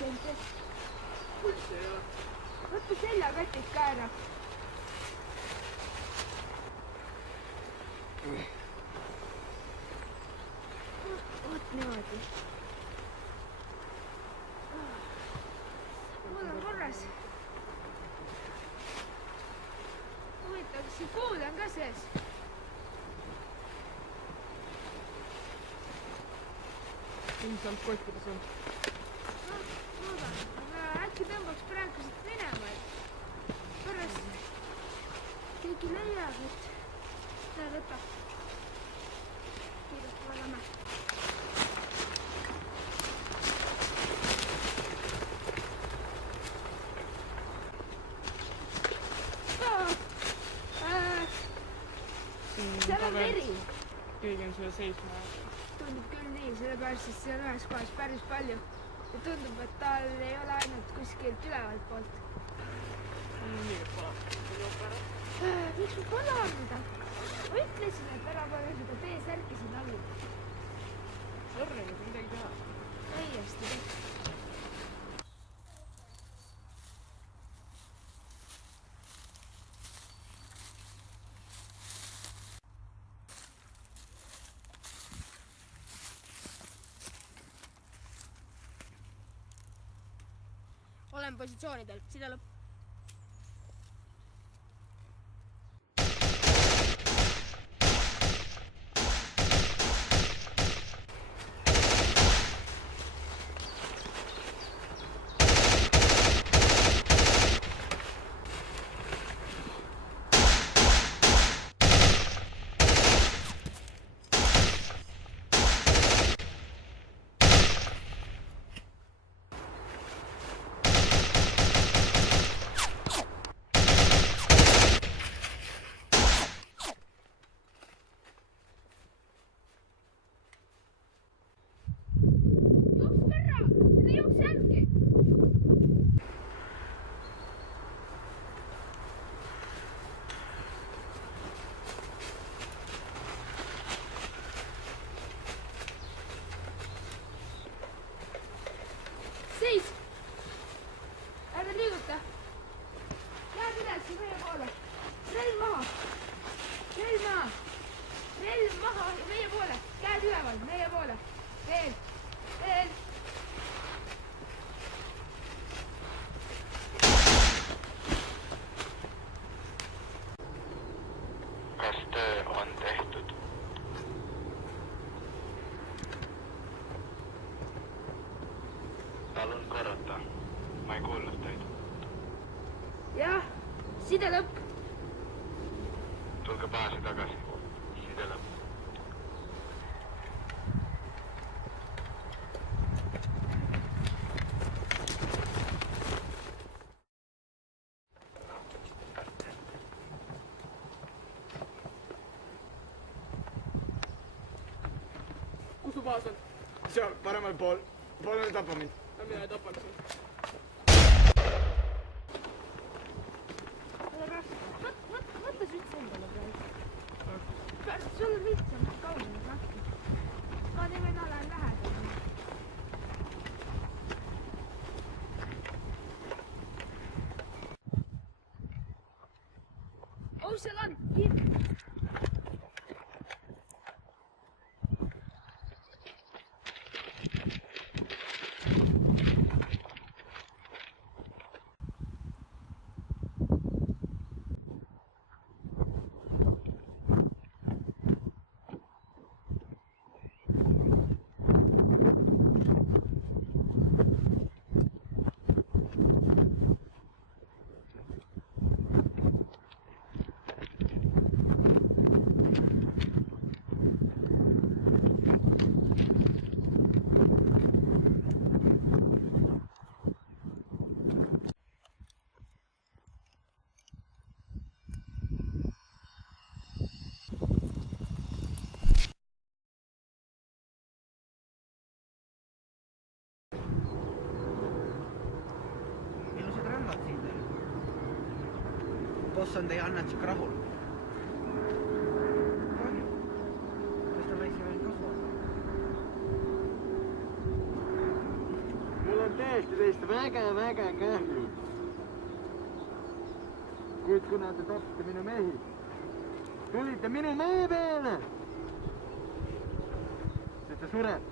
sente. Võtta seljakatid ka ära. Oot niimoodi. Mul on korras. Huvitav, kas siin puud on ka sees? Ilmselt kottides on. Loodan, aga äkki tõmbaks praegu siit minema, et pärast keegi leiab, et ta võtab. Kiirelt valame. Seal on veri. Keegi on sulle seisma jäänud. Tundub küll nii, sellepärast siis see on ühes kohas päris palju. Ja tundub, et tal ei ole ainult kuskilt ülevalt poolt. Nii, et palab. Miks ma palamida? Ma ütlesin, et ära pane seda T-särki siin all. Sorry, aga midagi teha. Täiesti tehti. Olen positsioonidel, side lõpp. Seis! Ära liiguta! Lähed edasi meie poole! Relv maha! Relv maha! Relv maha ja meie poole! Käed üleval, meie poole! Veel! Veel! Kas töö on tehtud? Palun korrata. Ma ei kuulnud teid. Jah, side lõpp! Tulge baasi tagasi. Side lõpp. Kus su baas on? Seal paremal pool. Palun tapa mind. Ja mina ei tapaks sind. Võta süts endale praegu. Sul on lihtsam kaugele lahti. Ma nimelt olen lähedal. Oh, seal on! Kiir! boss on teie annetusega rahul. Kahju. Kas ta võiks veel kasvada? Mul on tõesti teist väga kahju. Kuid kuna te tapsite minu mehi, tulite minu mehe peale, sest te surete.